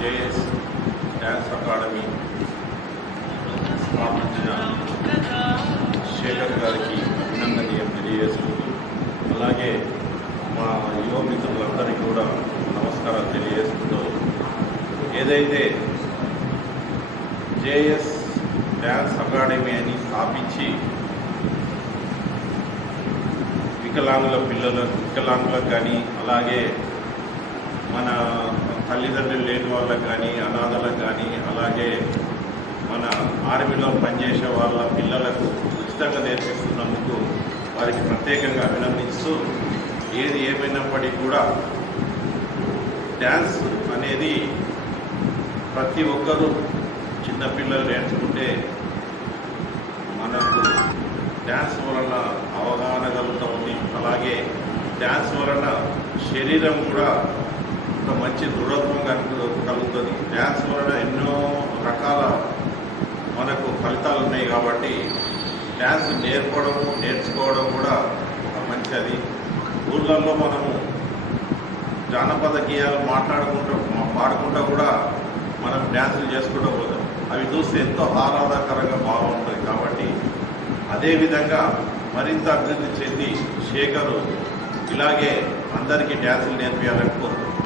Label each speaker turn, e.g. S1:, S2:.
S1: JS dance academy స్థాపించిన శేఖర్ గారికి అభినందనీయం తెలియజేసుకుంటూ అలాగే మా యువ మిత్రులందరికీ కూడా నమస్కారం తెలియజేస్తుంటూ ఏదైతే జేఎస్ డ్యాన్స్ అకాడమీ అని స్థాపించి వికలాంగుల పిల్లలకు వికలాంగులకు కానీ అలాగే మన తల్లిదండ్రులు లేని వాళ్ళకు కానీ అనాథలకు కానీ అలాగే మన ఆర్మీలో పనిచేసే వాళ్ళ పిల్లలకు ఉచితంగా నేర్పిస్తున్నందుకు వారికి ప్రత్యేకంగా అభినందిస్తూ ఏది ఏమైనప్పటికీ కూడా డ్యాన్స్ అనేది ప్రతి ఒక్కరూ చిన్నపిల్లలు నేర్చుకుంటే మనకు డ్యాన్స్ వలన అవగాహన కలుగుతుంది అలాగే డ్యాన్స్ వలన శరీరం కూడా ఒక మంచి దృఢత్వం కలుగుతుంది. డ్యాన్స్ వలన ఎన్నో రకాల మనకు ఫలితాలు ఉన్నాయి కాబట్టి డ్యాన్స్ నేర్పడం నేర్చుకోవడం కూడా ఒక మంచిది. ఊళ్ళల్లో మనము జానపద గీయాలు మాట్లాడుకుంటూ పాడుకుంటూ కూడా మనం డ్యాన్సులు చేసుకుంటూ పోతాం. అవి చూస్తే ఎంతో ఆహ్లాదకరంగా బాగుంటుంది కాబట్టి అదేవిధంగా మరింత అభివృద్ధి చెంది శేఖరు ఇలాగే అందరికీ డ్యాన్సులు నేర్పించాలని కోరుకుంటున్నాను.